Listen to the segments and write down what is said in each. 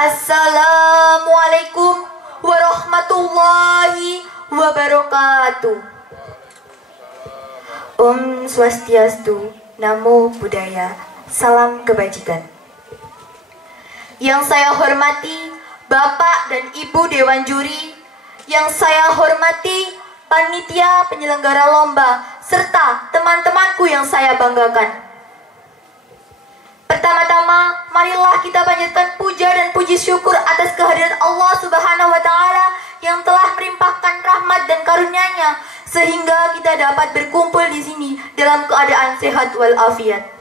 Assalamualaikum warahmatullahi wabarakatuh. Om Swastiastu, Namo Buddhaya, salam kebajikan. Yang saya hormati Bapak dan Ibu Dewan Juri, yang saya hormati panitia penyelenggara lomba, serta teman-temanku yang saya banggakan. Pertama-tama, marilah kita panjatkan puja dan puji syukur atas kehadiran Allah Subhanahu wa Ta'ala yang telah melimpahkan rahmat dan karunia-Nya sehingga kita dapat berkumpul di sini dalam keadaan sehat walafiat.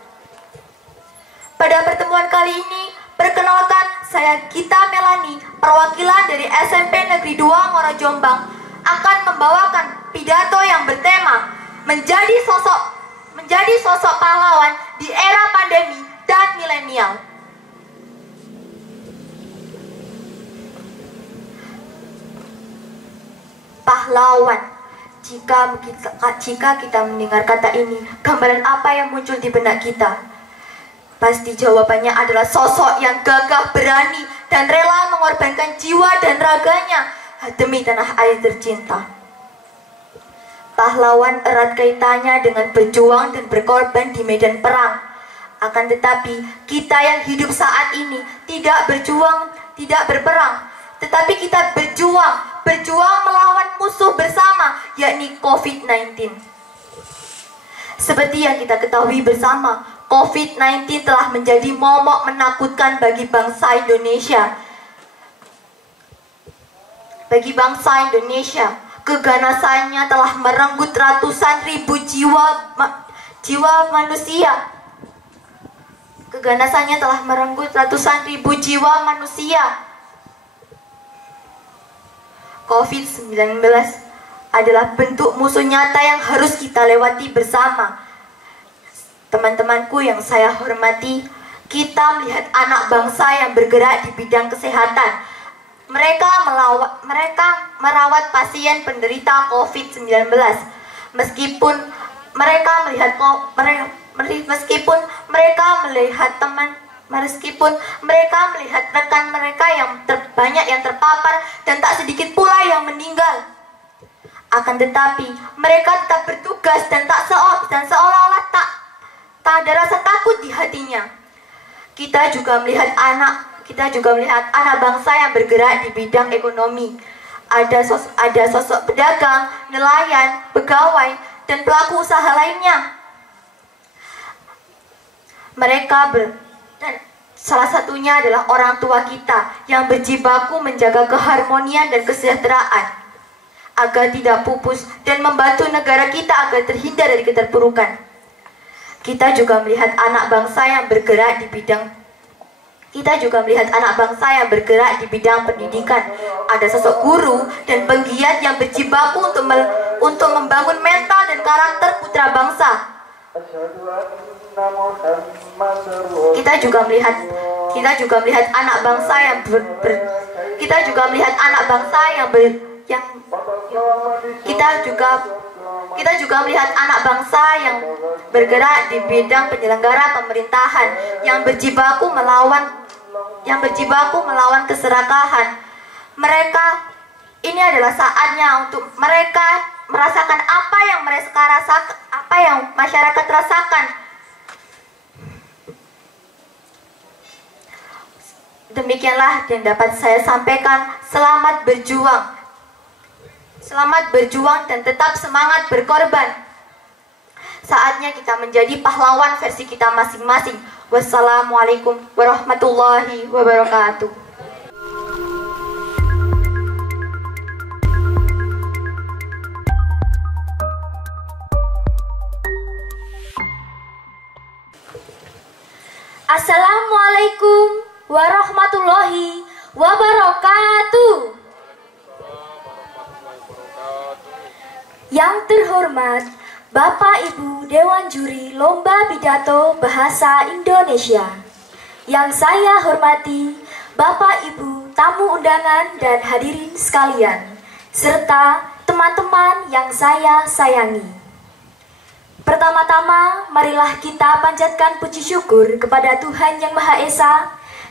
Pada pertemuan kali ini, perkenalkan saya Gita Melani, perwakilan dari SMP Negeri 2 Muara Jombang, akan membawakan pidato yang bertema menjadi sosok pahlawan di era pandemi dan milenial. Pahlawan. Jika kita mendengar kata ini, gambaran apa yang muncul di benak kita? Pasti jawabannya adalah sosok yang gagah berani dan rela mengorbankan jiwa dan raganya demi tanah air tercinta. Pahlawan erat kaitannya dengan berjuang dan berkorban di medan perang. Akan tetapi, kita yang hidup saat ini tidak berjuang, tidak berperang, tetapi kita berjuang melawan musuh bersama, yakni COVID-19. Seperti yang kita ketahui bersama, COVID-19 telah menjadi momok menakutkan bagi bangsa Indonesia. Bagi bangsa Indonesia, keganasannya telah merenggut ratusan ribu jiwa manusia. Keganasannya telah merenggut ratusan ribu jiwa manusia. COVID-19 adalah bentuk musuh nyata yang harus kita lewati bersama. Teman-temanku yang saya hormati, kita melihat anak bangsa yang bergerak di bidang kesehatan. Mereka merawat pasien penderita COVID-19. Meskipun mereka melihat rekan mereka yang banyak yang terpapar dan tak sedikit pula yang meninggal. Akan tetapi mereka tetap bertugas dan seolah-olah tak ada rasa takut di hatinya. Kita juga melihat anak bangsa yang bergerak di bidang ekonomi. Ada sosok pedagang, nelayan, pegawai, dan pelaku usaha lainnya. Dan salah satunya adalah orang tua kita yang berjibaku menjaga keharmonian dan kesejahteraan agar tidak pupus dan membantu negara kita agar terhindar dari keterpurukan. Kita juga melihat anak bangsa yang bergerak di bidang pendidikan. Ada sosok guru dan penggiat yang berjibaku untuk membangun mental dan karakter putra bangsa. Kita juga melihat anak bangsa yang bergerak di bidang penyelenggara pemerintahan yang berjibaku melawan keserakahan. Ini adalah saatnya untuk mereka merasakan apa yang masyarakat rasakan. Demikianlah yang dapat saya sampaikan. Selamat berjuang dan tetap semangat berkorban. Saatnya kita menjadi pahlawan versi kita masing-masing. Wassalamualaikum warahmatullahi wabarakatuh. Assalamualaikum warahmatullahi wabarakatuh. Yang terhormat Bapak Ibu Dewan Juri Lomba Pidato Bahasa Indonesia, yang saya hormati Bapak Ibu tamu undangan dan hadirin sekalian, serta teman-teman yang saya sayangi. Pertama-tama, marilah kita panjatkan puji syukur kepada Tuhan Yang Maha Esa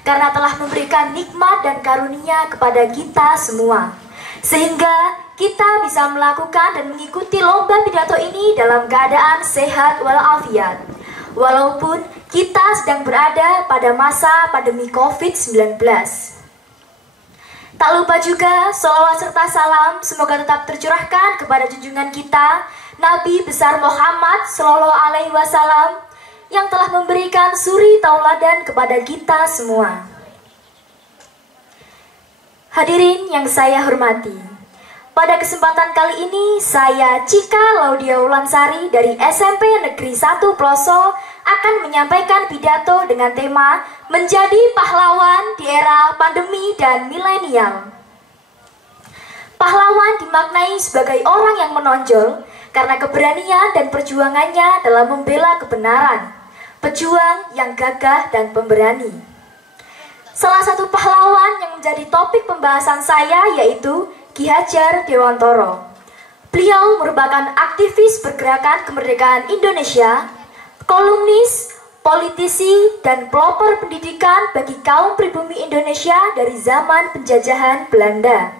karena telah memberikan nikmat dan karunia kepada kita semua, sehingga kita bisa melakukan dan mengikuti lomba pidato ini dalam keadaan sehat walafiat, walaupun kita sedang berada pada masa pandemi COVID-19. Tak lupa juga sholawat serta salam semoga tetap tercurahkan kepada junjungan kita Nabi besar Muhammad Sallallahu Alaihi Wasallam yang telah memberikan suri tauladan kepada kita semua. Hadirin yang saya hormati, pada kesempatan kali ini saya Cika Laudia Wulansari dari SMP Negeri 1 Ploso akan menyampaikan pidato dengan tema Menjadi Pahlawan di Era Pandemi dan Milenial. Pahlawan dimaknai sebagai orang yang menonjol karena keberanian dan perjuangannya dalam membela kebenaran, pejuang yang gagah dan pemberani. Salah satu pahlawan yang menjadi topik pembahasan saya yaitu Ki Hajar Dewantoro. Beliau merupakan aktivis pergerakan kemerdekaan Indonesia, kolumnis, politisi, dan pelopor pendidikan bagi kaum pribumi Indonesia dari zaman penjajahan Belanda.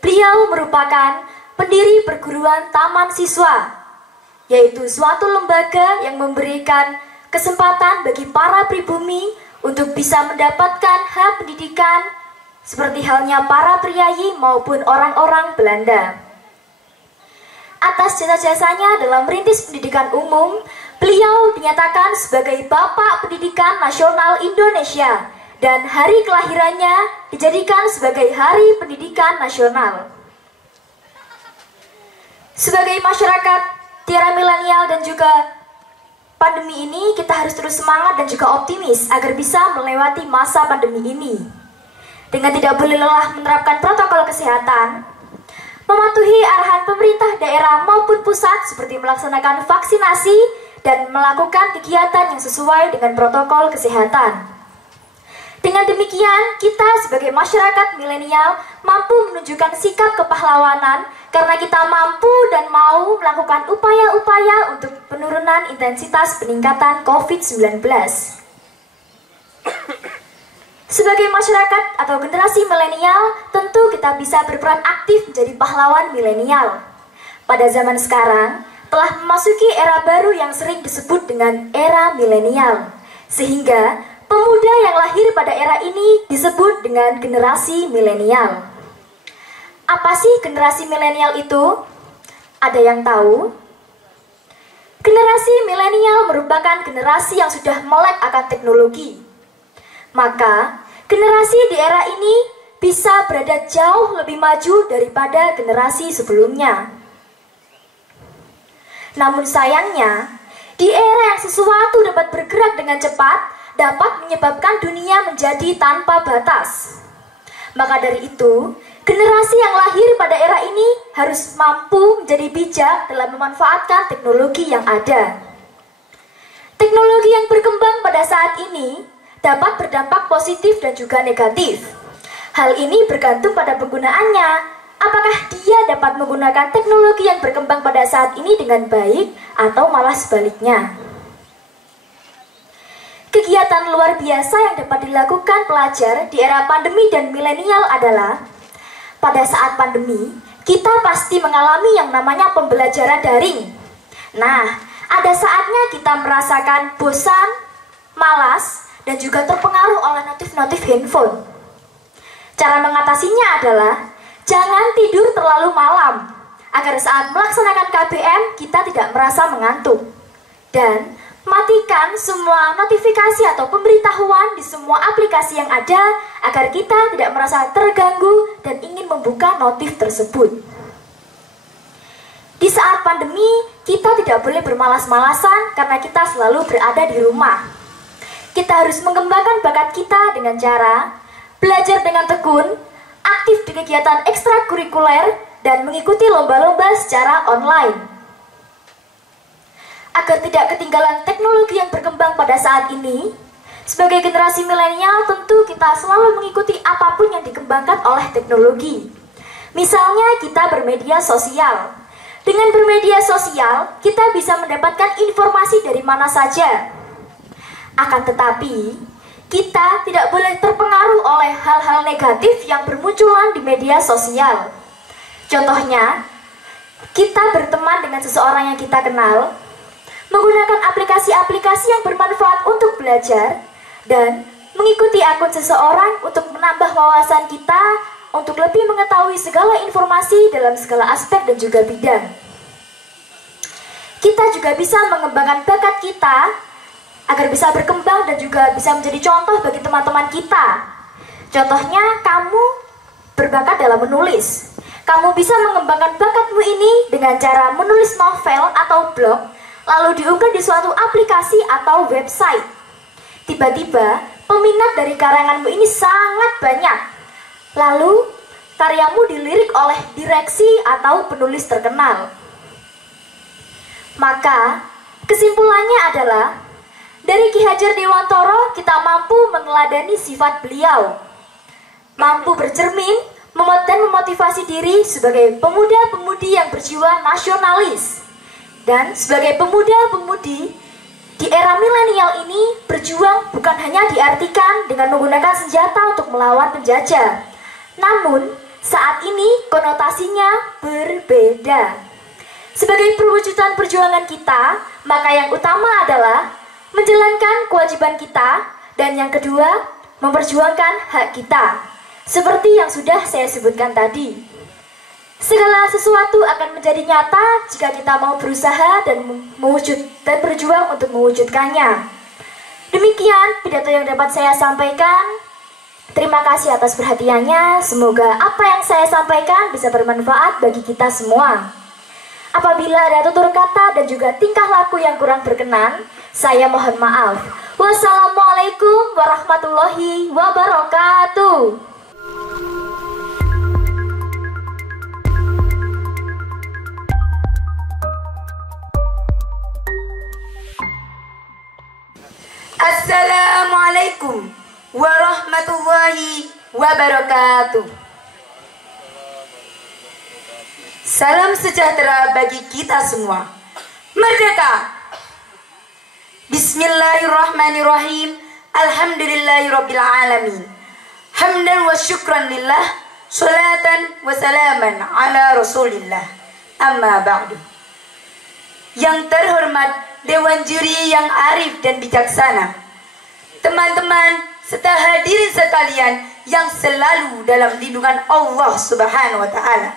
Beliau merupakan pendiri perguruan Taman Siswa, yaitu suatu lembaga yang memberikan kesempatan bagi para pribumi untuk bisa mendapatkan hak pendidikan seperti halnya para priayi maupun orang-orang Belanda. Atas jasa-jasanya dalam merintis pendidikan umum, beliau dinyatakan sebagai Bapak Pendidikan Nasional Indonesia dan hari kelahirannya dijadikan sebagai Hari Pendidikan Nasional. Sebagai masyarakat di era milenial dan juga pandemi ini, kita harus terus semangat dan juga optimis agar bisa melewati masa pandemi ini. Dengan tidak boleh lelah menerapkan protokol kesehatan, mematuhi arahan pemerintah daerah maupun pusat seperti melaksanakan vaksinasi dan melakukan kegiatan yang sesuai dengan protokol kesehatan. Dengan demikian, kita sebagai masyarakat milenial mampu menunjukkan sikap kepahlawanan karena kita mampu dan mau melakukan upaya-upaya untuk penurunan intensitas peningkatan COVID-19. Sebagai masyarakat atau generasi milenial, tentu kita bisa berperan aktif menjadi pahlawan milenial. Pada zaman sekarang, telah memasuki era baru yang sering disebut dengan era milenial, sehingga pemuda yang lahir pada era ini disebut dengan generasi milenial. Apa sih generasi milenial itu? Ada yang tahu? Generasi milenial merupakan generasi yang sudah melek akan teknologi. Maka, generasi di era ini bisa berada jauh lebih maju daripada generasi sebelumnya. Namun sayangnya, di era yang sesuatu dapat bergerak dengan cepat, dapat menyebabkan dunia menjadi tanpa batas. Maka dari itu, generasi yang lahir pada era ini harus mampu menjadi bijak dalam memanfaatkan teknologi yang ada. Teknologi yang berkembang pada saat ini dapat berdampak positif dan juga negatif. Hal ini bergantung pada penggunaannya. Apakah dia dapat menggunakan teknologi yang berkembang pada saat ini dengan baik atau malah sebaliknya? Kegiatan luar biasa yang dapat dilakukan pelajar di era pandemi dan milenial adalah pada saat pandemi, kita pasti mengalami yang namanya pembelajaran daring. Nah, ada saatnya kita merasakan bosan, malas, dan juga terpengaruh oleh notif-notif handphone. Cara mengatasinya adalah jangan tidur terlalu malam, agar saat melaksanakan KBM kita tidak merasa mengantuk. Dan matikan semua notifikasi atau pemberitahuan di semua aplikasi yang ada, agar kita tidak merasa terganggu dan ingin membuka notif tersebut. Di saat pandemi, kita tidak boleh bermalas-malasan karena kita selalu berada di rumah. Kita harus mengembangkan bakat kita dengan cara belajar dengan tekun, aktif di kegiatan ekstrakurikuler, dan mengikuti lomba-lomba secara online. Agar tidak ketinggalan teknologi yang berkembang pada saat ini, sebagai generasi milenial tentu kita selalu mengikuti apapun yang dikembangkan oleh teknologi. Misalnya kita bermedia sosial. Dengan bermedia sosial, kita bisa mendapatkan informasi dari mana saja. Akan tetapi, kita tidak boleh terpengaruh oleh hal-hal negatif yang bermunculan di media sosial. Contohnya, kita berteman dengan seseorang yang kita kenal, menggunakan aplikasi-aplikasi yang bermanfaat untuk belajar, dan mengikuti akun seseorang untuk menambah wawasan kita untuk lebih mengetahui segala informasi dalam segala aspek dan juga bidang. Kita juga bisa mengembangkan bakat kita agar bisa berkembang dan juga bisa menjadi contoh bagi teman-teman kita. Contohnya, kamu berbakat dalam menulis. Kamu bisa mengembangkan bakatmu ini dengan cara menulis novel atau blog, lalu diunggah di suatu aplikasi atau website. Tiba-tiba, peminat dari karanganmu ini sangat banyak. Lalu, karyamu dilirik oleh direksi atau penulis terkenal. Maka, kesimpulannya adalah, dari Ki Hajar Dewantara kita mampu meneladani sifat beliau, mampu bercermin, dan memotivasi diri sebagai pemuda-pemudi yang berjiwa nasionalis. Dan sebagai pemuda-pemudi di era milenial ini, berjuang bukan hanya diartikan dengan menggunakan senjata untuk melawan penjajah. Namun, saat ini konotasinya berbeda. Sebagai perwujudan perjuangan kita, maka yang utama adalah menjalankan kewajiban kita, dan yang kedua, memperjuangkan hak kita. Seperti yang sudah saya sebutkan tadi. Segala sesuatu akan menjadi nyata jika kita mau berusaha dan berjuang untuk mewujudkannya. Demikian pidato yang dapat saya sampaikan. Terima kasih atas perhatiannya. Semoga apa yang saya sampaikan bisa bermanfaat bagi kita semua. Apabila ada tutur kata dan juga tingkah laku yang kurang berkenan, saya mohon maaf. Wassalamualaikum warahmatullahi wabarakatuh. Assalamualaikum warahmatullahi wabarakatuh. Salam sejahtera bagi kita semua. Merdeka! Bismillahirrahmanirrahim. Alhamdulillahirabbil alamin. Hamdan wa syukran lillah, salatan wa salaman ala Rasulillah. Amma ba'du. Yang terhormat Dewan Juri yang arif dan bijaksana, teman-teman serta hadirin sekalian yang selalu dalam lindungan Allah Subhanahu wa taala.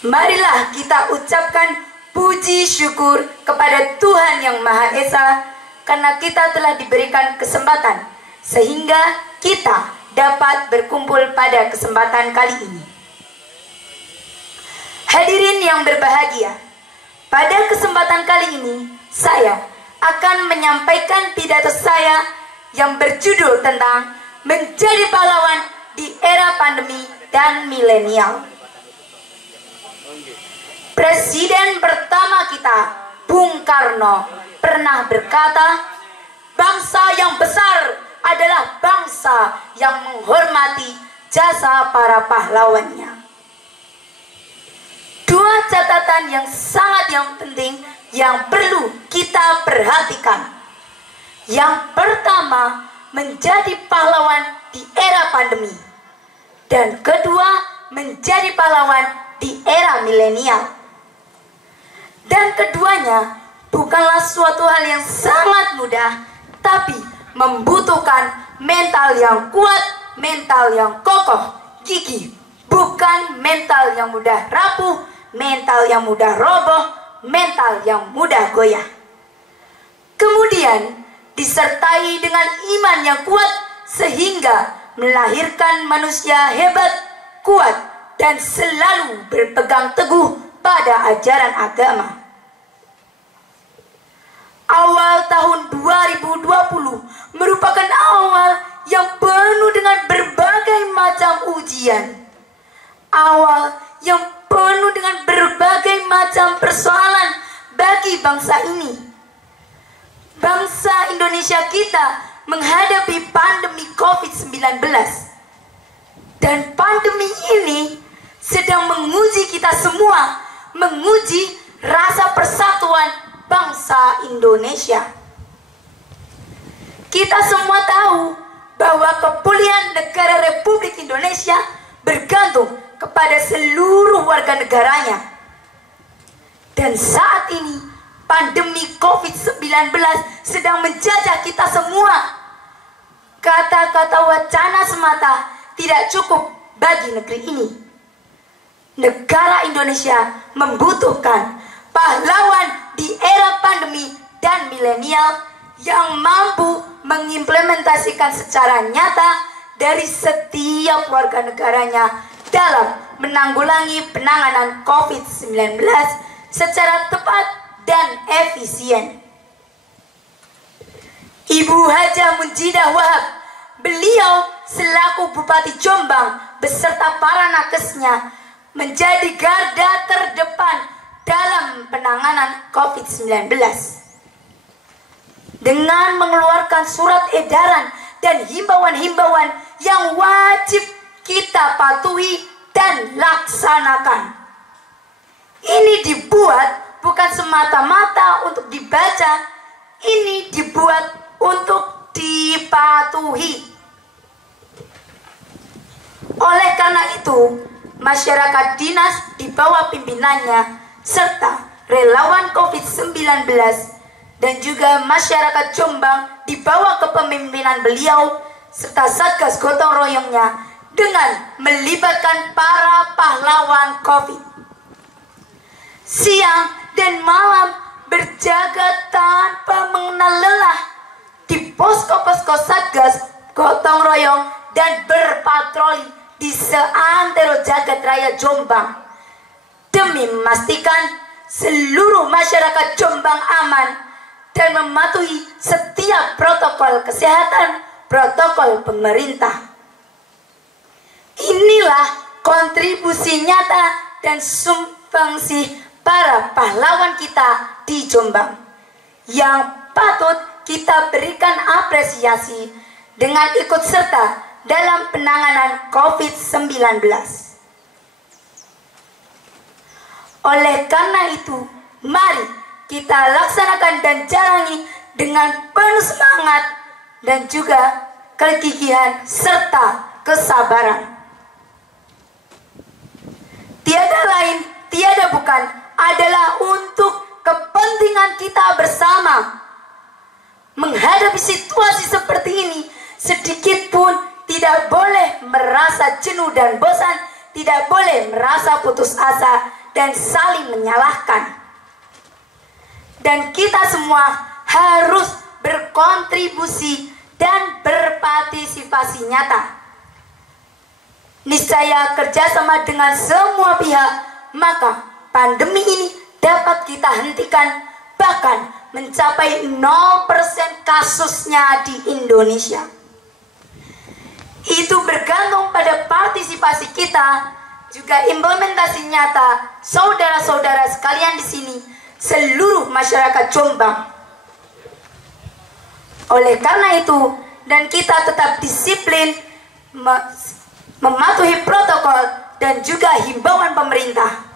Marilah kita ucapkan puji syukur kepada Tuhan Yang Maha Esa karena kita telah diberikan kesempatan sehingga kita dapat berkumpul pada kesempatan kali ini. Hadirin yang berbahagia, pada kesempatan kali ini saya akan menyampaikan pidato saya yang berjudul tentang menjadi pahlawan di era pandemi dan milenial. Presiden pertama kita, Bung Karno, pernah berkata, bangsa yang besar adalah bangsa yang menghormati jasa para pahlawannya. Dua catatan yang sangat penting yang perlu kita perhatikan. Yang pertama, menjadi pahlawan di era pandemi. Dan kedua, menjadi pahlawan di era milenial. Dan keduanya bukanlah suatu hal yang sangat mudah, tapi membutuhkan mental yang kuat, mental yang kokoh, gigih, bukan mental yang mudah rapuh, mental yang mudah roboh, mental yang mudah goyah. Kemudian disertai dengan iman yang kuat sehingga melahirkan manusia hebat, kuat, dan selalu berpegang teguh pada ajaran agama. Awal tahun 2020 merupakan awal yang penuh dengan berbagai macam ujian. Awal yang penuh dengan berbagai macam persoalan bagi bangsa ini. Bangsa Indonesia kita menghadapi pandemi COVID-19. Dan pandemi ini sedang menguji kita semua, menguji rasa persatuan bangsa Indonesia. Kita Kita semua tahu bahwa kepulihan negara Republik Indonesia bergantung kepada seluruh warga negaranya. Dan saat ini pandemi COVID-19 sedang menjajah kita semua. Kata-kata wacana semata tidak cukup bagi negeri ini. Negara Indonesia membutuhkan pahlawan di era pandemi dan milenial yang mampu mengimplementasikan secara nyata dari setiap warga negaranya dalam menanggulangi penanganan COVID-19 secara tepat dan efisien. Ibu Hajah Munjidah Wahab, beliau selaku Bupati Jombang beserta para nakesnya menjadi garda terdepan dalam penanganan COVID-19. Dengan mengeluarkan surat edaran dan himbauan-himbauan yang wajib kita patuhi dan laksanakan. Ini dibuat bukan semata-mata untuk dibaca, ini dibuat untuk dipatuhi. Oleh karena itu, masyarakat dinas di bawah pimpinannya serta relawan COVID-19 dan juga masyarakat Jombang di bawah kepemimpinan beliau serta Satgas Gotong Royongnya dengan melibatkan para pahlawan COVID. Siang dan malam berjaga tanpa mengenal lelah di posko-posko Satgas Gotong Royong dan berpatroli di seantero jagat raya Jombang demi memastikan seluruh masyarakat Jombang aman dan mematuhi setiap protokol kesehatan, protokol pemerintah. Inilah kontribusi nyata dan sumbangsi para pahlawan kita di Jombang yang patut kita berikan apresiasi dengan ikut serta dalam penanganan COVID-19. Oleh karena itu, mari kita laksanakan dan jalani dengan penuh semangat dan juga kegigihan serta kesabaran. Tiada lain, tiada bukan adalah untuk kepentingan kita bersama. Menghadapi situasi seperti ini, sedikit pun tidak boleh merasa jenuh dan bosan, tidak boleh merasa putus asa dan saling menyalahkan. Dan kita semua harus berkontribusi dan berpartisipasi nyata. Niscaya kerjasama dengan semua pihak, maka pandemi ini dapat kita hentikan, bahkan mencapai 0% kasusnya di Indonesia. Itu bergantung pada partisipasi kita, juga implementasi nyata saudara-saudara sekalian di sini, seluruh masyarakat Jombang. Oleh karena itu, dan kita tetap disiplin mematuhi protokol dan juga himbauan pemerintah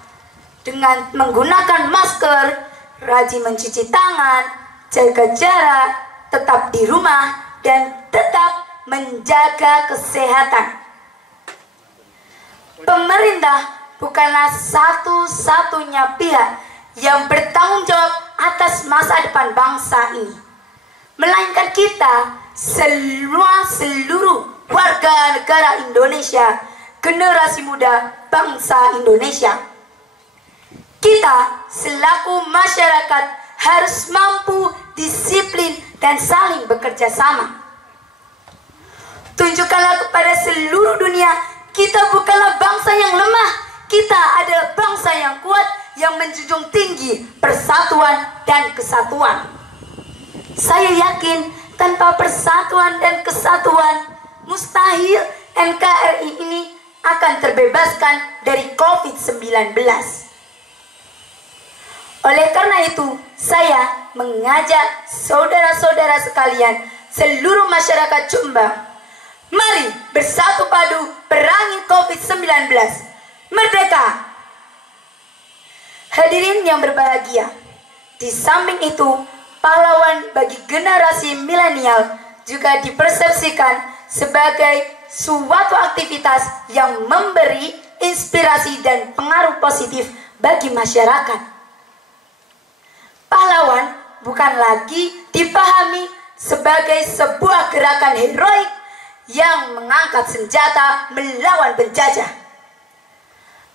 dengan menggunakan masker, rajin mencuci tangan, jaga jarak, tetap di rumah, dan tetap menjaga kesehatan. Pemerintah bukanlah satu-satunya pihak yang bertanggung jawab atas masa depan bangsa ini, melainkan kita seluruh warga negara Indonesia, generasi muda bangsa Indonesia. Kita selaku masyarakat harus mampu disiplin dan saling bekerja sama. Tunjukkanlah kepada seluruh dunia, kita bukanlah bangsa yang lemah, kita adalah bangsa yang kuat, yang menjunjung tinggi persatuan dan kesatuan. Saya yakin tanpa persatuan dan kesatuan, mustahil NKRI ini akan terbebaskan dari COVID-19. Oleh karena itu, saya mengajak saudara-saudara sekalian, seluruh masyarakat Jombang, mari bersatu padu perangi COVID-19. Merdeka! Hadirin yang berbahagia, di samping itu, pahlawan bagi generasi milenial juga dipersepsikan sebagai suatu aktivitas yang memberi inspirasi dan pengaruh positif bagi masyarakat. Pahlawan bukan lagi dipahami sebagai sebuah gerakan heroik yang mengangkat senjata melawan penjajah.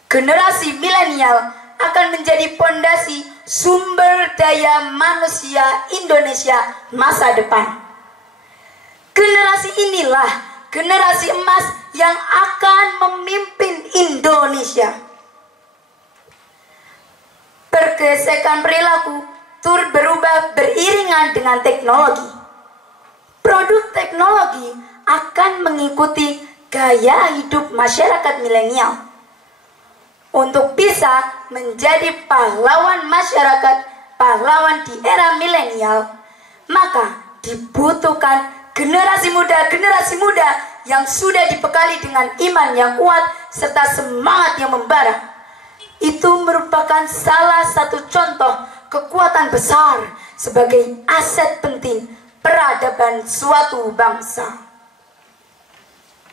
Generasi milenial akan menjadi pondasi sumber daya manusia Indonesia masa depan. Generasi inilah generasi emas yang akan memimpin Indonesia. Pergesekan perilaku turut berubah beriringan dengan teknologi. Produk teknologi akan mengikuti gaya hidup masyarakat milenial. Untuk bisa menjadi pahlawan masyarakat, pahlawan di era milenial, maka dibutuhkan generasi muda yang sudah dibekali dengan iman yang kuat serta semangat yang membara. Itu merupakan salah satu contoh kekuatan besar sebagai aset penting peradaban suatu bangsa.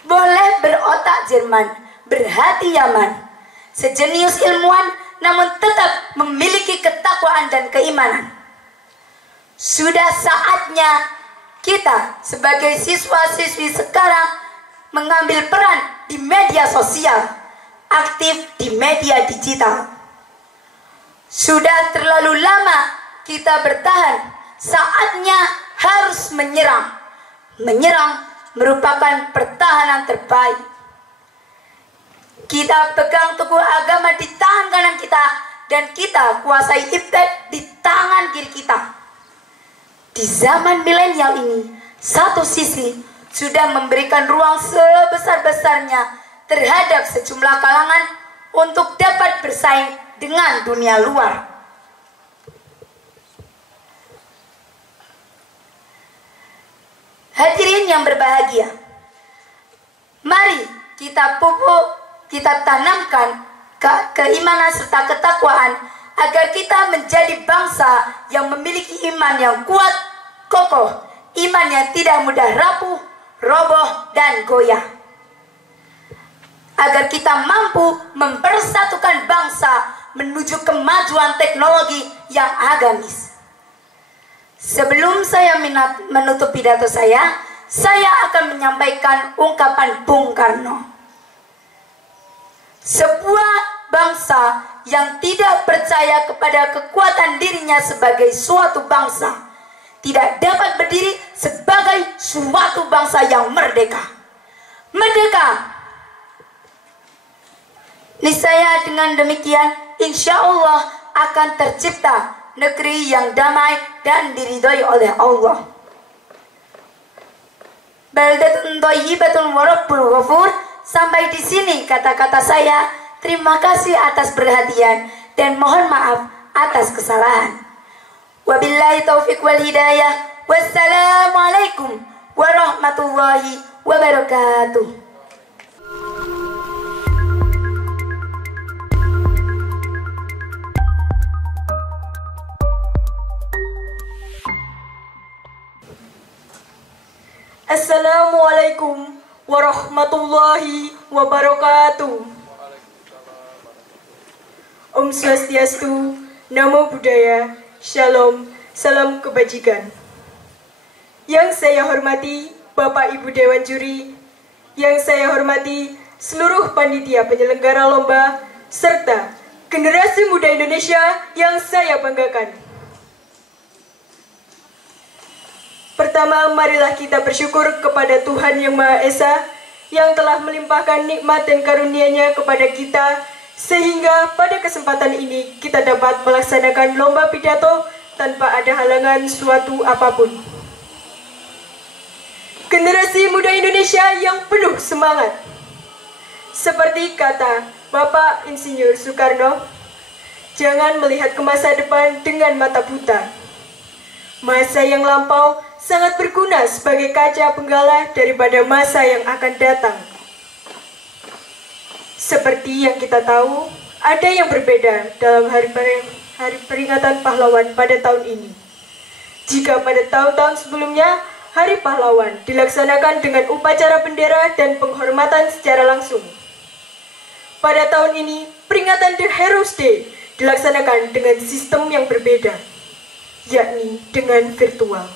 Boleh berotak Jerman, berhati Yaman, sejenius ilmuwan namun tetap memiliki ketakwaan dan keimanan. Sudah saatnya kita sebagai siswa-siswi sekarang mengambil peran di media sosial, aktif di media digital. Sudah terlalu lama kita bertahan, saatnya harus menyerang. Menyerang merupakan pertahanan terbaik. Kita pegang teguh agama di tangan kanan kita dan kita kuasai ibad di tangan kiri kita. Di zaman milenial ini, satu sisi sudah memberikan ruang sebesar-besarnya terhadap sejumlah kalangan untuk dapat bersaing dengan dunia luar. Hadirin yang berbahagia, mari kita pupuk, kita tanamkan keimanan serta ketakwaan agar kita menjadi bangsa yang memiliki iman yang kuat, kokoh, iman yang tidak mudah rapuh, roboh, dan goyah. Agar kita mampu mempersatukan bangsa menuju kemajuan teknologi yang agamis. Sebelum saya menutup pidato saya akan menyampaikan ungkapan Bung Karno. Sebuah bangsa yang tidak percaya kepada kekuatan dirinya sebagai suatu bangsa tidak dapat berdiri sebagai suatu bangsa yang merdeka. Merdeka. Niscaya dengan demikian insya Allah akan tercipta negeri yang damai dan diridhoi oleh Allah. Baldatun thayyibatun wa rabbul ghafur. Sampai di sini kata-kata saya. Terima kasih atas perhatian dan mohon maaf atas kesalahan. Wabillahi taufiq wal hidayah. Wassalamualaikum warahmatullahi wabarakatuh. Assalamualaikum warahmatullahi wabarakatuh. Om Swastiastu, Namo Buddhaya, Shalom, Salam Kebajikan. Yang saya hormati Bapak Ibu Dewan Juri, yang saya hormati seluruh panitia penyelenggara lomba, serta generasi muda Indonesia yang saya banggakan. Pertama, marilah kita bersyukur kepada Tuhan Yang Maha Esa yang telah melimpahkan nikmat dan karunia-Nya kepada kita, sehingga pada kesempatan ini kita dapat melaksanakan lomba pidato tanpa ada halangan suatu apapun. Generasi muda Indonesia yang penuh semangat. Seperti kata Bapak Insinyur Soekarno, jangan melihat ke masa depan dengan mata buta. Masa yang lampau sangat berguna sebagai kaca penggala daripada masa yang akan datang. Seperti yang kita tahu, ada yang berbeda dalam hari peringatan pahlawan pada tahun ini. Jika pada tahun-tahun sebelumnya Hari Pahlawan dilaksanakan dengan upacara bendera dan penghormatan secara langsung. Pada tahun ini, peringatan The Heroes Day dilaksanakan dengan sistem yang berbeda, yakni dengan virtual.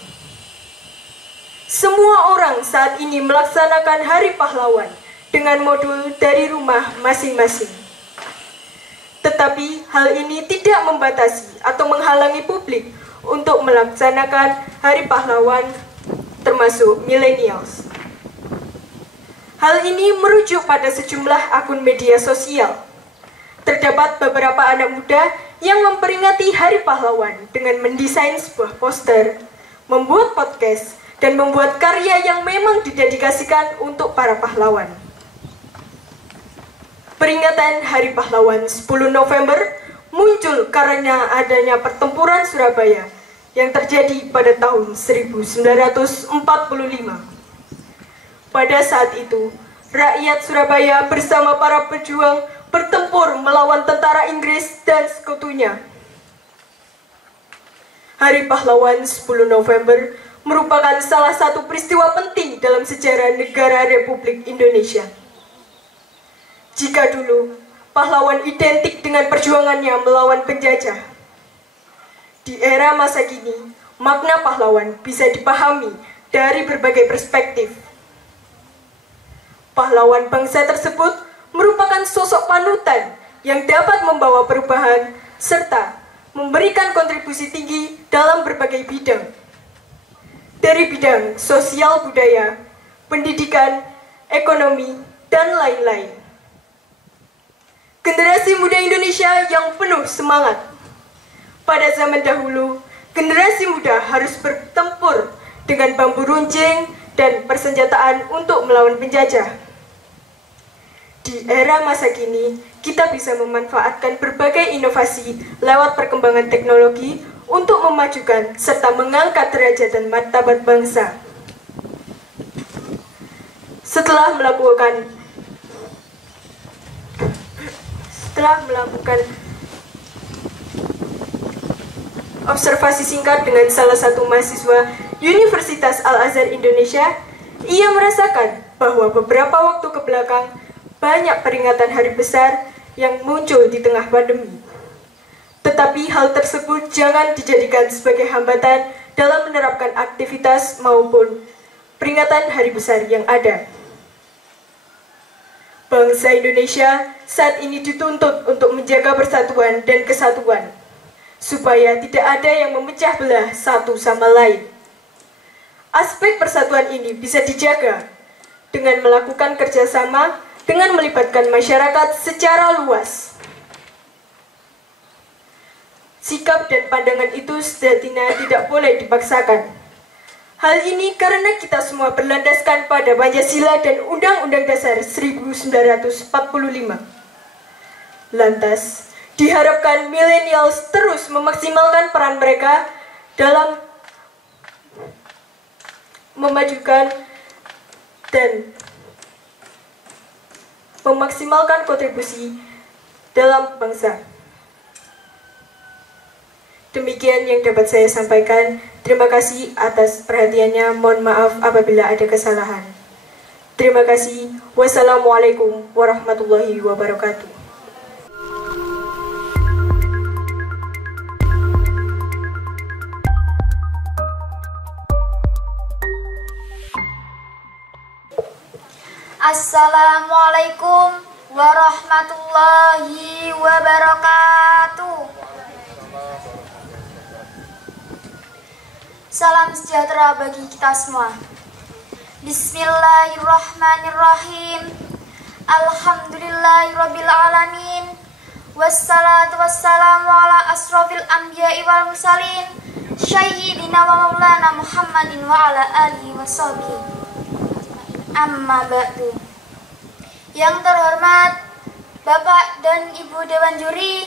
Semua orang saat ini melaksanakan Hari Pahlawan dengan modul dari rumah masing-masing. Tetapi hal ini tidak membatasi atau menghalangi publik untuk melaksanakan Hari Pahlawan termasuk millennials. Hal ini merujuk pada sejumlah akun media sosial. Terdapat beberapa anak muda yang memperingati Hari Pahlawan dengan mendesain sebuah poster, membuat podcast, dan membuat karya yang memang didedikasikan untuk para pahlawan. Peringatan Hari Pahlawan 10 November muncul karena adanya pertempuran Surabaya yang terjadi pada tahun 1945. Pada saat itu, rakyat Surabaya bersama para pejuang bertempur melawan tentara Inggris dan sekutunya. Hari Pahlawan 10 November merupakan salah satu peristiwa penting dalam sejarah negara Republik Indonesia. Jika dulu, pahlawan identik dengan perjuangannya melawan penjajah, di era masa kini, makna pahlawan bisa dipahami dari berbagai perspektif. Pahlawan bangsa tersebut merupakan sosok panutan yang dapat membawa perubahan serta memberikan kontribusi tinggi dalam berbagai bidang. Dari bidang sosial budaya, pendidikan, ekonomi, dan lain-lain. Generasi muda Indonesia yang penuh semangat. Pada zaman dahulu, generasi muda harus bertempur dengan bambu runcing dan persenjataan untuk melawan penjajah. Di era masa kini, kita bisa memanfaatkan berbagai inovasi lewat perkembangan teknologi untuk memajukan serta mengangkat derajat dan martabat bangsa. Setelah melakukan observasi singkat dengan salah satu mahasiswa Universitas Al-Azhar Indonesia, ia merasakan bahwa beberapa waktu ke belakang banyak peringatan hari besar yang muncul di tengah pandemi. Tetapi hal tersebut jangan dijadikan sebagai hambatan dalam menerapkan aktivitas maupun peringatan hari besar yang ada. Bangsa Indonesia saat ini dituntut untuk menjaga persatuan dan kesatuan, supaya tidak ada yang memecah belah satu sama lain. Aspek persatuan ini bisa dijaga dengan melakukan kerjasama dengan melibatkan masyarakat secara luas. Sikap dan pandangan itu sejatinya tidak boleh dipaksakan. Hal ini karena kita semua berlandaskan pada Pancasila dan Undang-Undang Dasar 1945. Lantas, diharapkan millennials terus memaksimalkan peran mereka dalam memajukan dan memaksimalkan kontribusi dalam bangsa. Demikian yang dapat saya sampaikan. Terima kasih atas perhatiannya. Mohon maaf apabila ada kesalahan. Terima kasih. Wassalamualaikum warahmatullahi wabarakatuh. Assalamualaikum warahmatullahi wabarakatuh. Salam sejahtera bagi kita semua. Bismillahirrahmanirrahim. Alhamdulillahirrabbilalamin. Wassalatu wassalamu ala asrofil anbiya'i wal mursalin, Sayyidina wa maulana Muhammadin wa ala alihi wa sahbihi. Amma ba'du. Yang terhormat Bapak dan Ibu Dewan Juri,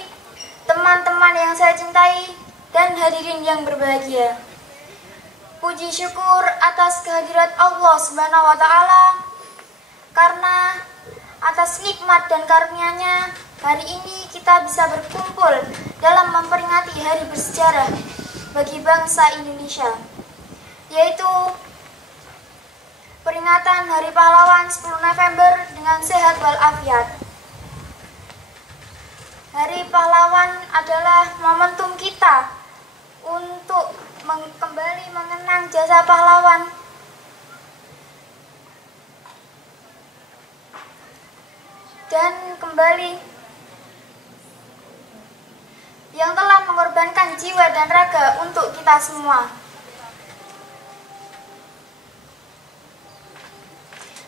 teman-teman yang saya cintai, dan hadirin yang berbahagia. Puji syukur atas kehadirat Allah Subhanahu wa Ta'ala, karena atas nikmat dan karunia-Nya hari ini kita bisa berkumpul dalam memperingati hari bersejarah bagi bangsa Indonesia, yaitu peringatan Hari Pahlawan 10 November dengan sehat walafiat. Hari Pahlawan adalah momentum kita untuk kembali mengenang jasa pahlawan. Dan kembali yang telah mengorbankan jiwa dan raga untuk kita semua.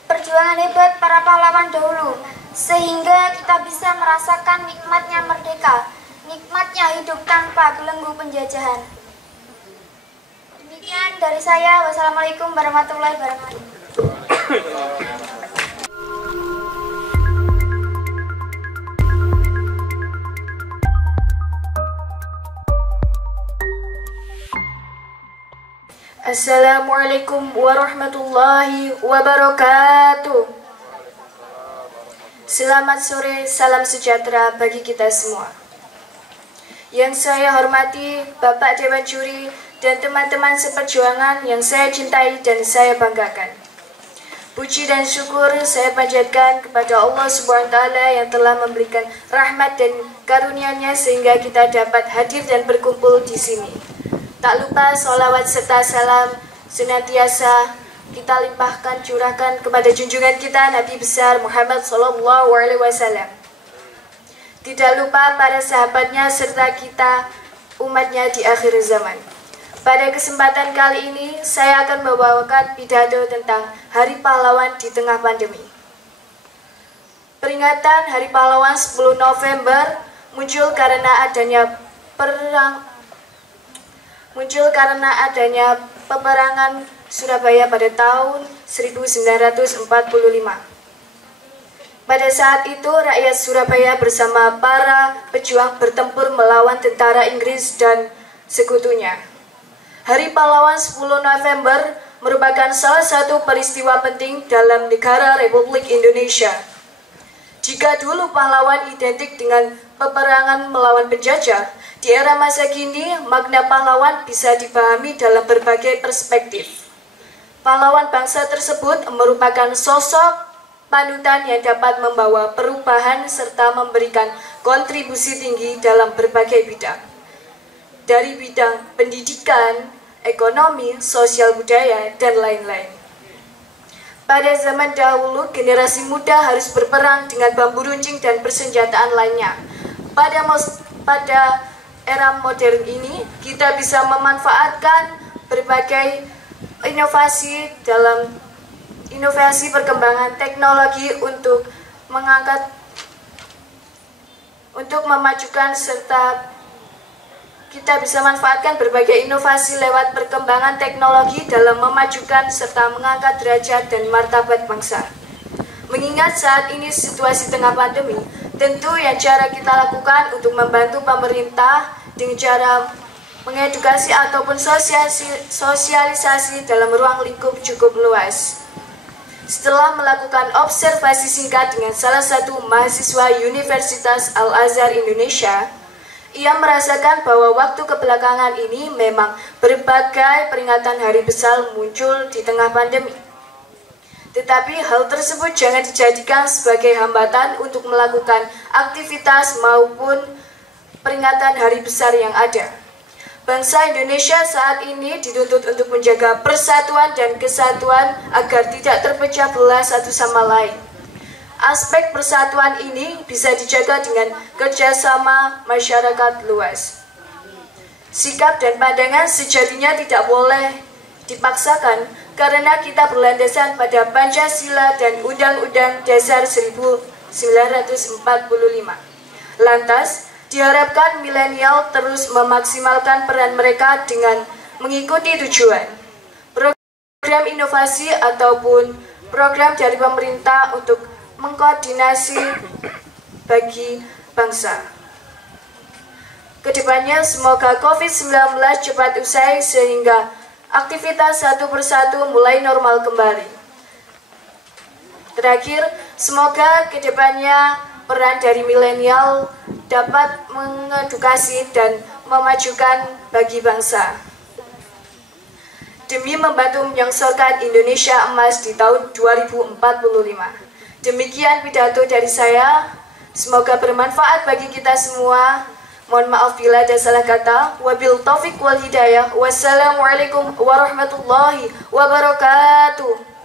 Perjuangan hebat para pahlawan dahulu, sehingga kita bisa merasakan nikmatnya merdeka, nikmatnya hidup tanpa belenggu penjajahan. Demikian dari saya. Wassalamualaikum warahmatullahi wabarakatuh. Assalamualaikum warahmatullahi wabarakatuh. Selamat sore, salam sejahtera bagi kita semua. Yang saya hormati Bapak Dewan Juri dan teman-teman seperjuangan yang saya cintai dan saya banggakan. Puji dan syukur saya panjatkan kepada Allah SWT yang telah memberikan rahmat dan karunia-Nya sehingga kita dapat hadir dan berkumpul di sini. Tak lupa sholawat serta salam senantiasa kita limpahkan, curahkan kepada junjungan kita Nabi besar Muhammad SAW. Tidak lupa para sahabatnya serta kita umatnya di akhir zaman. Pada kesempatan kali ini saya akan membawakan pidato tentang Hari Pahlawan di tengah pandemi. Peringatan Hari Pahlawan 10 November muncul karena adanya peperangan Surabaya pada tahun 1945. Pada saat itu rakyat Surabaya bersama para pejuang bertempur melawan tentara Inggris dan sekutunya. Hari Pahlawan 10 November merupakan salah satu peristiwa penting dalam negara Republik Indonesia. Jika dulu pahlawan identik dengan peperangan melawan penjajah, di era masa kini makna pahlawan bisa dipahami dalam berbagai perspektif. Pahlawan bangsa tersebut merupakan sosok panutan yang dapat membawa perubahan serta memberikan kontribusi tinggi dalam berbagai bidang. Dari bidang pendidikan, ekonomi, sosial budaya, dan lain-lain. Pada zaman dahulu, generasi muda harus berperang dengan bambu runcing dan persenjataan lainnya. Pada era modern ini, kita bisa memanfaatkan berbagai inovasi perkembangan teknologi untuk memajukan serta kita bisa manfaatkan berbagai inovasi lewat perkembangan teknologi dalam memajukan serta mengangkat derajat dan martabat bangsa. Mengingat saat ini situasi tengah pandemi, tentu yang cara kita lakukan untuk membantu pemerintah dengan cara mengedukasi ataupun sosialisasi dalam ruang lingkup cukup luas. Setelah melakukan observasi singkat dengan salah satu mahasiswa Universitas Al-Azhar Indonesia, ia merasakan bahwa waktu kebelakangan ini memang berbagai peringatan hari besar muncul di tengah pandemi. Tetapi hal tersebut jangan dijadikan sebagai hambatan untuk melakukan aktivitas maupun peringatan hari besar yang ada. Bangsa Indonesia saat ini dituntut untuk menjaga persatuan dan kesatuan agar tidak terpecah belah satu sama lain. Aspek persatuan ini bisa dijaga dengan kerjasama masyarakat luas. Sikap dan pandangan sejatinya tidak boleh dipaksakan karena kita berlandasan pada Pancasila dan Undang-Undang Dasar 1945. Lantas, diharapkan milenial terus memaksimalkan peran mereka dengan mengikuti tujuan, program inovasi ataupun program dari pemerintah untuk mengkoordinasi bagi bangsa. Kedepannya semoga COVID-19 cepat usai sehingga aktivitas satu persatu mulai normal kembali. Terakhir, semoga kedepannya peran dari milenial dapat mengedukasi dan memajukan bagi bangsa. demi membantu menyongsongkan Indonesia Emas di tahun 2045. Demikian pidato dari saya. Semoga bermanfaat bagi kita semua. Mohon maaf bila ada salah kata. Wabil taufik wal hidayah. Wassalamualaikum warahmatullahi wabarakatuh.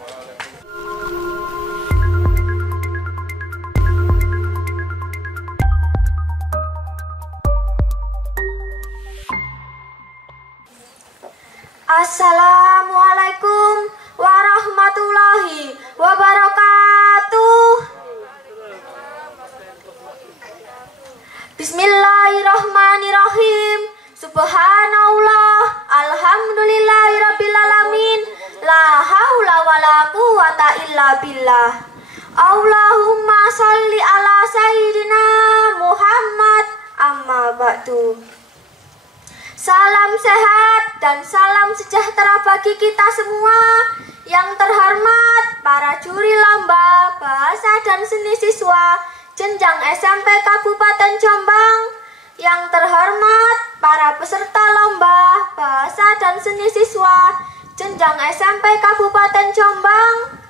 Assalamualaikum warahmatullahi wabarakatuh. Bismillahirrahmanirrahim. Subhanallah, alhamdulillahirabbil alamin. La haula wala quwata illa billah. Allahumma sholli ala sayyidina Muhammad. Amma ba'du. Salam sehat dan salam sejahtera bagi kita semua. Yang terhormat para juri lomba bahasa dan seni siswa jenjang SMP Kabupaten Jombang. Yang terhormat para peserta lomba bahasa dan seni siswa jenjang SMP Kabupaten Jombang.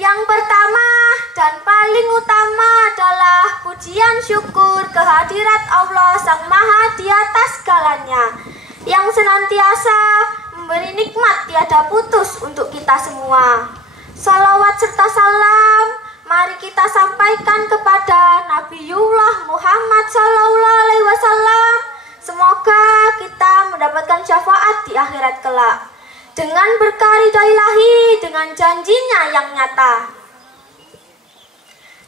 Yang pertama dan paling utama adalah pujian syukur kehadirat Allah Sang Maha di atas segalanya, yang senantiasa memberi nikmat tiada putus untuk kita semua. Salawat serta salam mari kita sampaikan kepada Nabiullah Muhammad SAW. Semoga kita mendapatkan syafaat di akhirat kelak dengan berkah ridha ilahi, dengan janjinya yang nyata.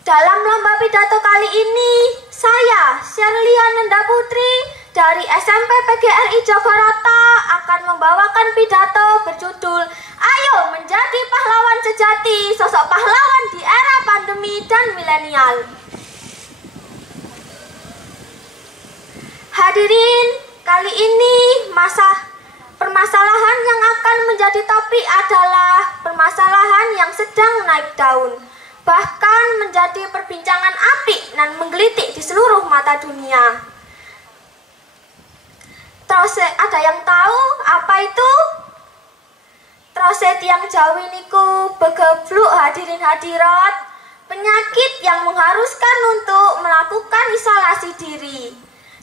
Dalam lomba pidato kali ini, saya, Sherlia Nenda Putri dari SMP PGRI Jogoroto akan membawakan pidato berjudul Ayo Menjadi Pahlawan Sejati, Sosok Pahlawan di Era Pandemi dan Milenial. Hadirin, kali ini permasalahan yang akan menjadi topik adalah permasalahan yang sedang naik daun, bahkan menjadi perbincangan apik dan menggelitik di seluruh mata dunia. Terus ada yang tahu apa itu? Terus tiang Jawi niku begebluk hadirin hadirat, penyakit yang mengharuskan untuk melakukan isolasi diri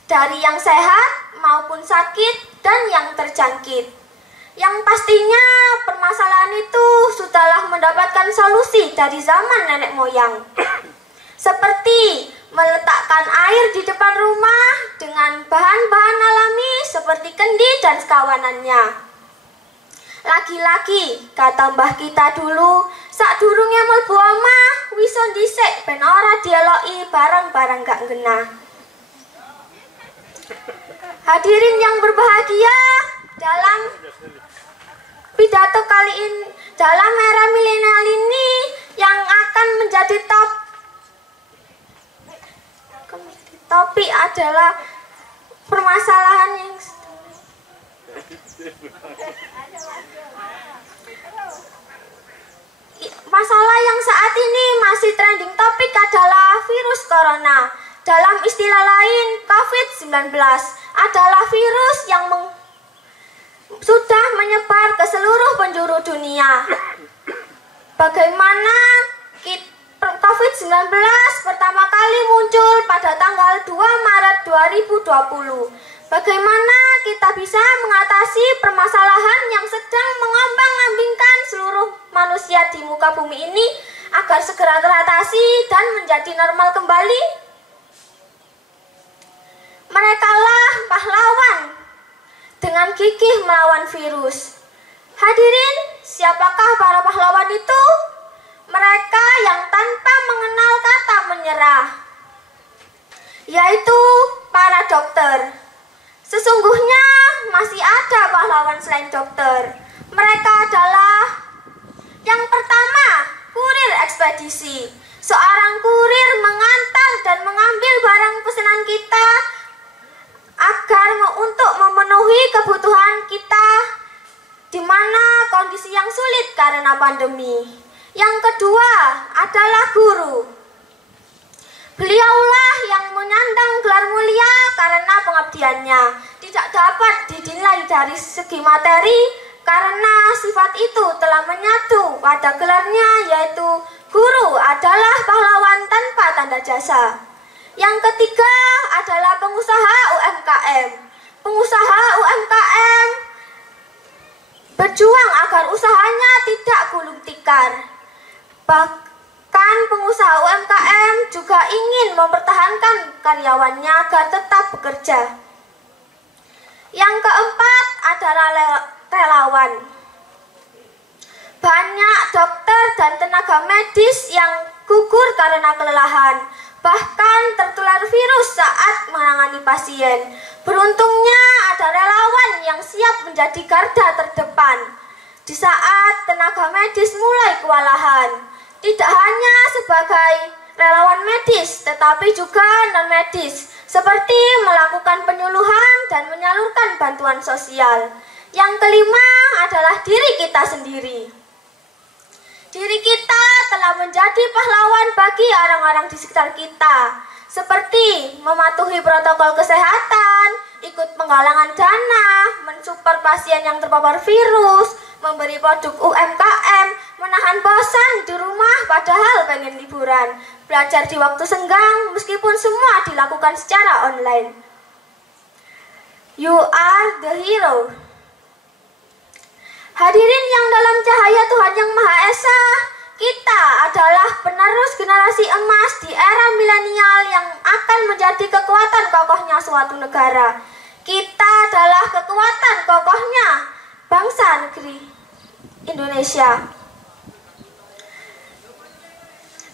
dari yang sehat maupun sakit dan yang terjangkit. Yang pastinya permasalahan itu sudahlah mendapatkan solusi dari zaman nenek moyang. Seperti meletakkan air di depan rumah dengan bahan-bahan alami seperti kendi dan sekawanannya. Lagi-lagi kata mbah kita dulu, sak durunge mlebu omah wison dhisik ben ora dieloki barang-barang gak ngena. Hadirin yang berbahagia, dalam pidato kali ini, dalam era milenial ini yang akan menjadi topik adalah permasalahan yang masalah yang saat ini masih trending topik adalah virus corona. Dalam istilah lain, COVID-19 adalah virus yang sudah menyebar ke seluruh penjuru dunia. Bagaimana COVID-19 pertama kali muncul pada tanggal 2 Maret 2020. Bagaimana kita bisa mengatasi permasalahan yang sedang mengombang-ambingkan seluruh manusia di muka bumi ini agar segera teratasi dan menjadi normal kembali? Merekalah pahlawan dengan gigih melawan virus. Hadirin, siapakah para pahlawan itu? Mereka yang tanpa mengenal kata menyerah, yaitu para dokter. Sesungguhnya masih ada pahlawan selain dokter. Mereka adalah yang pertama, kurir ekspedisi. Seorang kurir mengantar dan mengambil barang pesanan kita agar untuk memenuhi kebutuhan kita di mana kondisi yang sulit karena pandemi. Yang kedua adalah guru. Beliaulah yang menyandang gelar mulia karena pengabdiannya. Tidak dapat dinilai dari segi materi karena sifat itu telah menyatu pada gelarnya, yaitu guru adalah pahlawan tanpa tanda jasa. Yang ketiga adalah pengusaha UMKM. Pengusaha UMKM berjuang agar usahanya tidak gulung tikar. Bahkan pengusaha UMKM juga ingin mempertahankan karyawannya agar tetap bekerja. Yang keempat adalah relawan. Banyak dokter dan tenaga medis yang gugur karena kelelahan, bahkan tertular virus saat menangani pasien. Beruntungnya ada relawan yang siap menjadi garda terdepan di saat tenaga medis mulai kewalahan. Tidak hanya sebagai relawan medis, tetapi juga non-medis, seperti melakukan penyuluhan dan menyalurkan bantuan sosial. Yang kelima adalah diri kita sendiri. Diri kita telah menjadi pahlawan bagi orang-orang di sekitar kita, seperti mematuhi protokol kesehatan, ikut penggalangan dana, mensupport pasien yang terpapar virus, memberi produk UMKM, menahan bosan di rumah padahal pengen liburan, belajar di waktu senggang meskipun semua dilakukan secara online. You are the hero. Hadirin yang dalam cahaya Tuhan Yang Maha Esa, kita adalah penerus generasi emas di era milenial yang akan menjadi kekuatan kokohnya suatu negara. Kita adalah kekuatan kokohnya bangsa negeri Indonesia.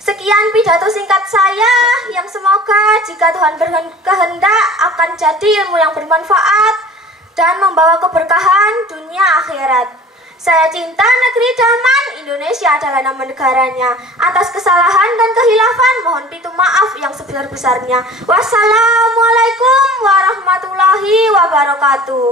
Sekian pidato singkat saya yang semoga jika Tuhan berkehendak akan jadi ilmu yang bermanfaat dan membawa keberkahan dunia akhirat. Saya cinta negeri damai, Indonesia adalah nama negaranya. Atas kesalahan dan kehilafan mohon pintu maaf yang sebesar-besarnya. Wassalamualaikum warahmatullahi wabarakatuh.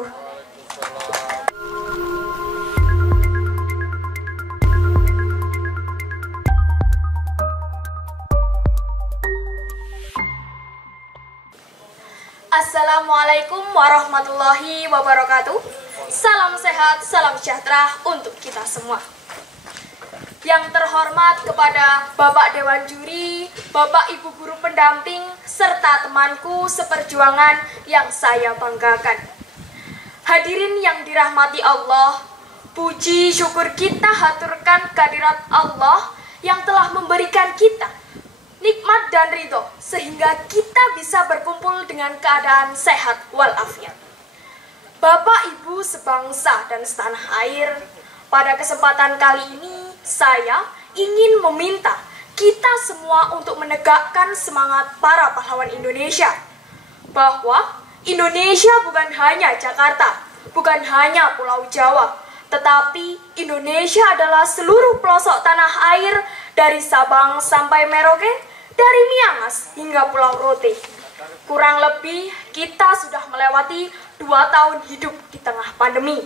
Assalamualaikum warahmatullahi wabarakatuh. Salam sehat, salam sejahtera untuk kita semua. Yang terhormat kepada Bapak Dewan Juri, Bapak Ibu Guru Pendamping, serta temanku seperjuangan yang saya banggakan. Hadirin yang dirahmati Allah, puji syukur kita haturkan kehadirat Allah yang telah memberikan kita nikmat dan ridho sehingga kita bisa berkumpul dengan keadaan sehat walafiat. Bapak Ibu sebangsa dan setanah air, pada kesempatan kali ini saya ingin meminta kita semua untuk menegakkan semangat para pahlawan Indonesia, bahwa Indonesia bukan hanya Jakarta, bukan hanya Pulau Jawa, tetapi Indonesia adalah seluruh pelosok tanah air dari Sabang sampai Merauke, dari Miangas hingga Pulau Rote. Kurang lebih kita sudah melewati 2 tahun hidup di tengah pandemi.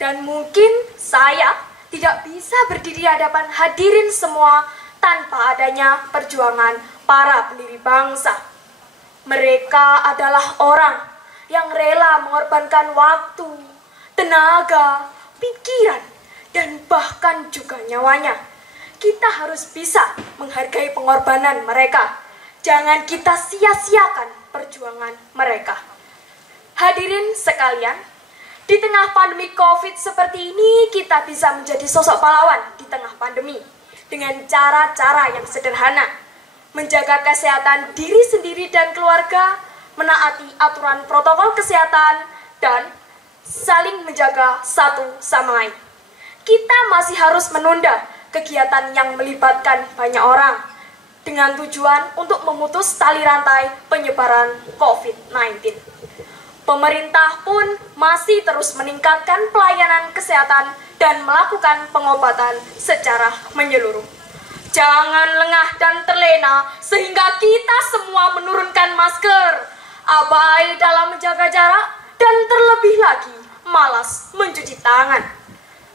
Dan mungkin saya tidak bisa berdiri di hadapan hadirin semua tanpa adanya perjuangan para pendiri bangsa. Mereka adalah orang yang rela mengorbankan waktu, tenaga, pikiran, dan bahkan juga nyawanya. Kita harus bisa menghargai pengorbanan mereka. Jangan kita sia-siakan perjuangan mereka. Hadirin sekalian, di tengah pandemi COVID seperti ini, kita bisa menjadi sosok pahlawan di tengah pandemi dengan cara-cara yang sederhana. Menjaga kesehatan diri sendiri dan keluarga, menaati aturan protokol kesehatan, dan saling menjaga satu sama lain. Kita masih harus menunda kegiatan yang melibatkan banyak orang dengan tujuan untuk memutus tali rantai penyebaran COVID-19. Pemerintah pun masih terus meningkatkan pelayanan kesehatan dan melakukan pengobatan secara menyeluruh. Jangan lengah dan terlena sehingga kita semua menurunkan masker, abai dalam menjaga jarak, dan terlebih lagi malas mencuci tangan.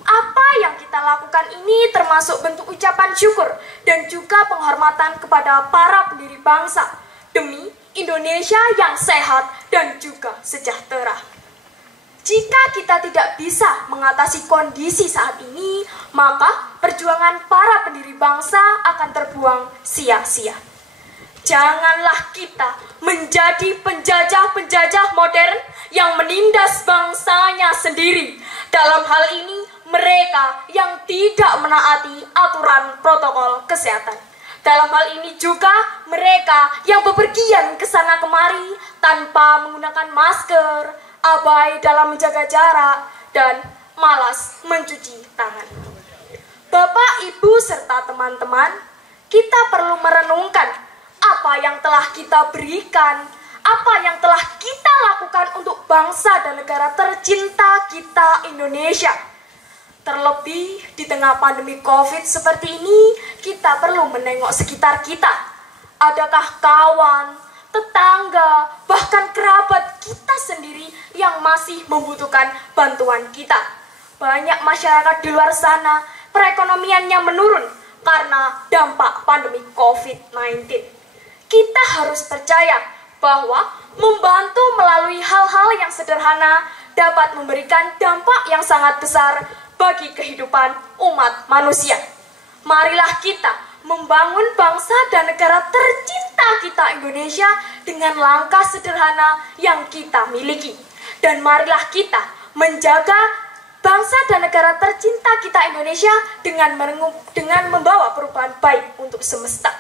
Apa yang kita lakukan ini termasuk bentuk ucapan syukur dan juga penghormatan kepada para pendiri bangsa demi Indonesia yang sehat dan juga sejahtera. Jika kita tidak bisa mengatasi kondisi saat ini, maka perjuangan para pendiri bangsa akan terbuang sia-sia. Janganlah kita menjadi penjajah-penjajah modern yang menindas bangsanya sendiri. Dalam hal ini, mereka yang tidak menaati aturan protokol kesehatan. Dalam hal ini juga mereka yang bepergian ke sana kemari tanpa menggunakan masker, abai dalam menjaga jarak, dan malas mencuci tangan. Bapak, Ibu, serta teman-teman, kita perlu merenungkan apa yang telah kita berikan, apa yang telah kita lakukan untuk bangsa dan negara tercinta kita Indonesia. Terlebih di tengah pandemi COVID seperti ini, kita perlu menengok sekitar kita. Adakah kawan, tetangga, bahkan kerabat kita sendiri yang masih membutuhkan bantuan kita? Banyak masyarakat di luar sana perekonomiannya menurun karena dampak pandemi COVID-19. Kita harus percaya bahwa membantu melalui hal-hal yang sederhana dapat memberikan dampak yang sangat besar bagi kehidupan umat manusia. Marilah kita membangun bangsa dan negara tercinta kita Indonesia dengan langkah sederhana yang kita miliki. Dan marilah kita menjaga bangsa dan negara tercinta kita Indonesia dengan membawa perubahan baik untuk semesta.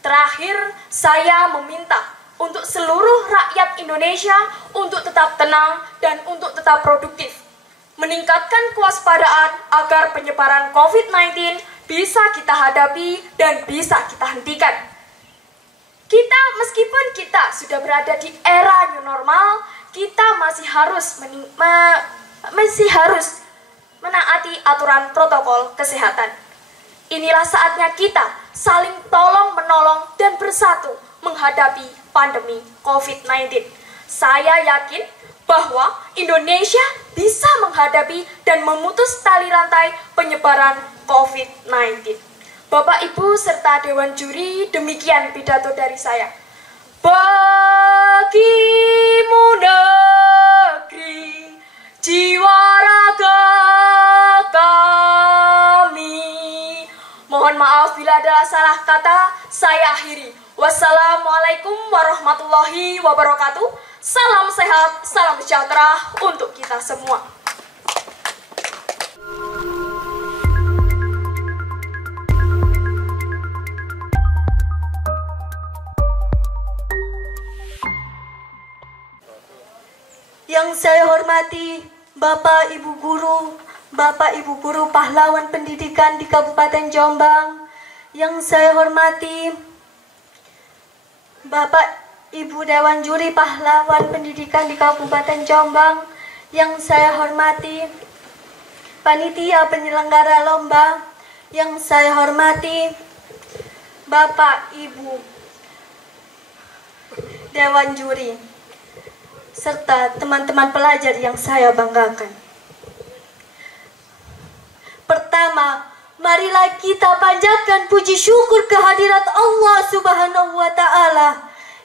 Terakhir, saya meminta untuk seluruh rakyat Indonesia untuk tetap tenang dan untuk tetap produktif. Meningkatkan kewaspadaan agar penyebaran COVID-19 bisa kita hadapi dan bisa kita hentikan. Meskipun kita sudah berada di era new normal, kita masih harus menaati aturan protokol kesehatan. Inilah saatnya kita saling tolong-menolong dan bersatu menghadapi pandemi COVID-19. Saya yakin bahwa Indonesia bisa menghadapi dan memutus tali rantai penyebaran COVID-19. Bapak, Ibu, serta Dewan Juri, demikian pidato dari saya. Bagimu negeri, jiwa raga kami. Mohon maaf bila ada salah kata, saya akhiri. Wassalamualaikum warahmatullahi wabarakatuh. Salam sehat, salam sejahtera untuk kita semua. Yang saya hormati Bapak Ibu Guru pahlawan pendidikan di Kabupaten Jombang. Yang saya hormati Bapak Ibu Dewan Juri pahlawan pendidikan di Kabupaten Jombang. Yang saya hormati panitia penyelenggara lomba. Yang saya hormati Bapak Ibu Dewan Juri serta teman-teman pelajar yang saya banggakan. Pertama, marilah kita panjatkan puji syukur kehadirat Allah Subhanahu wa Ta'ala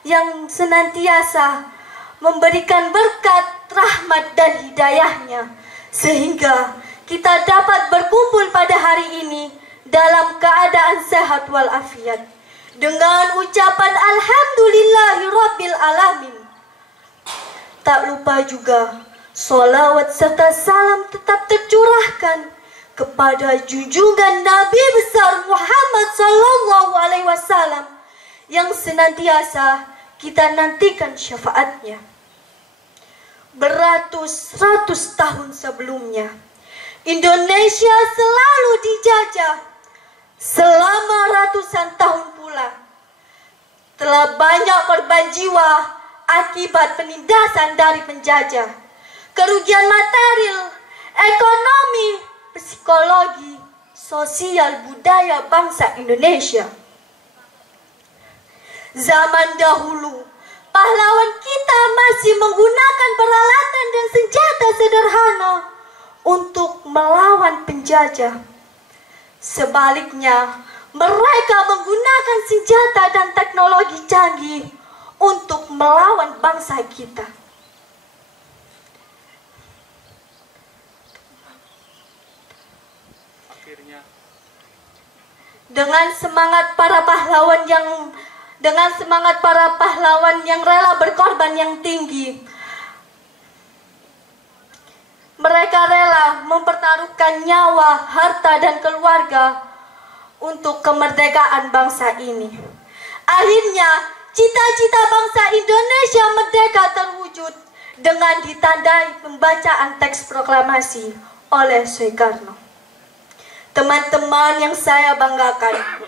yang senantiasa memberikan berkat, rahmat, dan hidayahnya, sehingga kita dapat berkumpul pada hari ini dalam keadaan sehat walafiat dengan ucapan Alhamdulillahirabbil alamin. Tak lupa juga sholawat serta salam tetap tercurahkan kepada junjungan Nabi besar Muhammad sallallahu alaihi wasallam yang senantiasa kita nantikan syafaatnya. Beratus-ratus tahun sebelumnya, Indonesia selalu dijajah. Selama ratusan tahun pula, telah banyak korban jiwa akibat penindasan dari penjajah, kerugian material, ekonomi, psikologi, sosial, budaya bangsa Indonesia. Zaman dahulu, pahlawan kita masih menggunakan peralatan dan senjata sederhana untuk melawan penjajah. Sebaliknya, mereka menggunakan senjata dan teknologi canggih untuk melawan bangsa kita. dengan semangat para pahlawan yang rela berkorban yang tinggi. Mereka rela mempertaruhkan nyawa, harta, dan keluarga untuk kemerdekaan bangsa ini. Akhirnya, cita-cita bangsa Indonesia merdeka terwujud dengan ditandai pembacaan teks proklamasi oleh Soekarno. Teman-teman yang saya banggakan,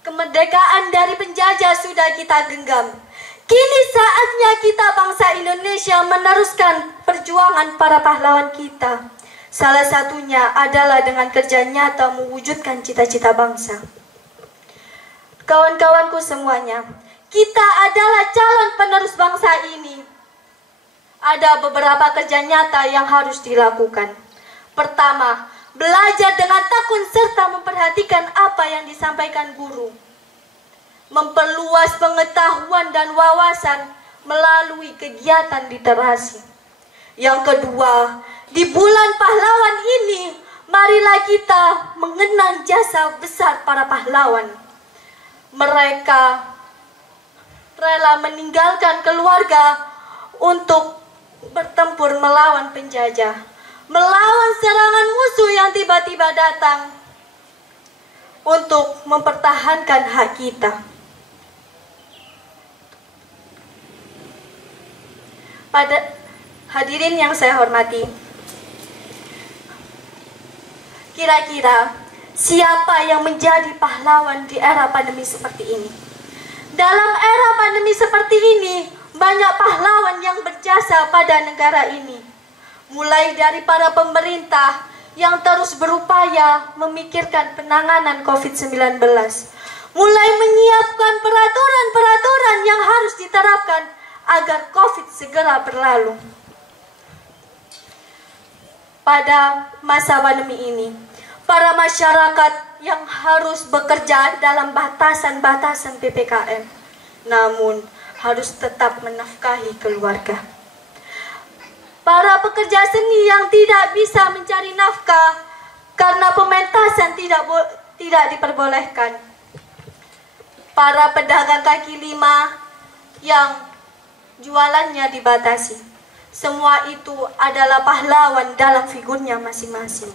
kemerdekaan dari penjajah sudah kita genggam. Kini saatnya kita bangsa Indonesia meneruskan perjuangan para pahlawan kita. Salah satunya adalah dengan kerja nyata mewujudkan cita-cita bangsa. Kawan-kawanku semuanya, kita adalah calon penerus bangsa ini. Ada beberapa kerja nyata yang harus dilakukan. Pertama, belajar dengan tekun serta memperhatikan apa yang disampaikan guru. Memperluas pengetahuan dan wawasan melalui kegiatan literasi. Yang kedua, di bulan pahlawan ini, marilah kita mengenang jasa besar para pahlawan. Mereka rela meninggalkan keluarga untuk bertempur melawan penjajah, melawan serangan musuh yang tiba-tiba datang untuk mempertahankan hak kita. Pada hadirin yang saya hormati, kira-kira siapa yang menjadi pahlawan di era pandemi seperti ini? Dalam era pandemi seperti ini, banyak pahlawan yang berjasa pada negara ini. Mulai dari para pemerintah yang terus berupaya memikirkan penanganan COVID-19. Mulai menyiapkan peraturan-peraturan yang harus diterapkan agar COVID segera berlalu. Pada masa pandemi ini, para masyarakat yang harus bekerja dalam batasan-batasan PPKM, namun harus tetap menafkahi keluarga. Para pekerja seni yang tidak bisa mencari nafkah karena pementasan tidak diperbolehkan. Para pedagang kaki lima yang jualannya dibatasi. Semua itu adalah pahlawan dalam figurnya masing-masing.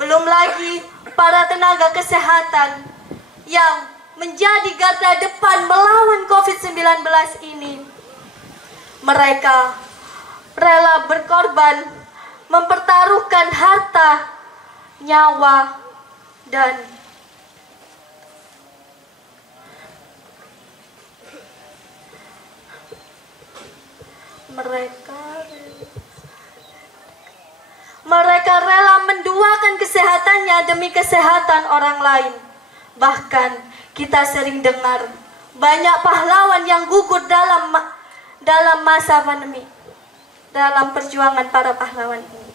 Belum lagi para tenaga kesehatan yang menjadi garda depan melawan COVID-19 ini. Mereka rela berkorban, mempertaruhkan harta, nyawa, dan mereka rela menduakan kesehatannya demi kesehatan orang lain. Bahkan kita sering dengar banyak pahlawan yang gugur dalam masa pandemi, dalam perjuangan para pahlawan ini.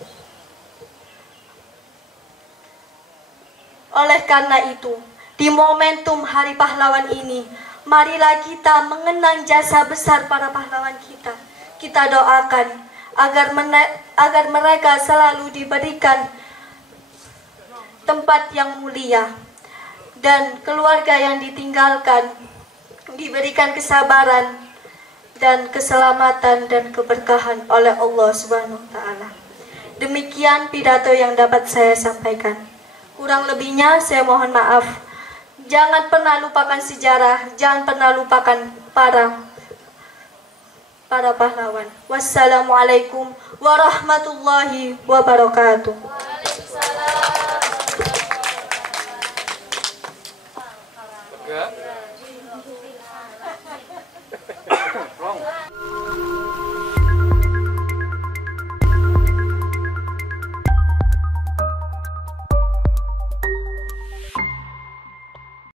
Oleh karena itu, di momentum Hari Pahlawan ini, marilah kita mengenang jasa besar para pahlawan kita. Kita doakan agar mereka selalu diberikan tempat yang mulia dan keluarga yang ditinggalkan diberikan kesabaran dan keselamatan dan keberkahan oleh Allah Subhanahu wa taala. Demikian pidato yang dapat saya sampaikan. Kurang lebihnya saya mohon maaf. Jangan pernah lupakan sejarah, jangan pernah lupakan para pahlawan. Wassalamualaikum warahmatullahi wabarakatuh. Waalaikumsalam.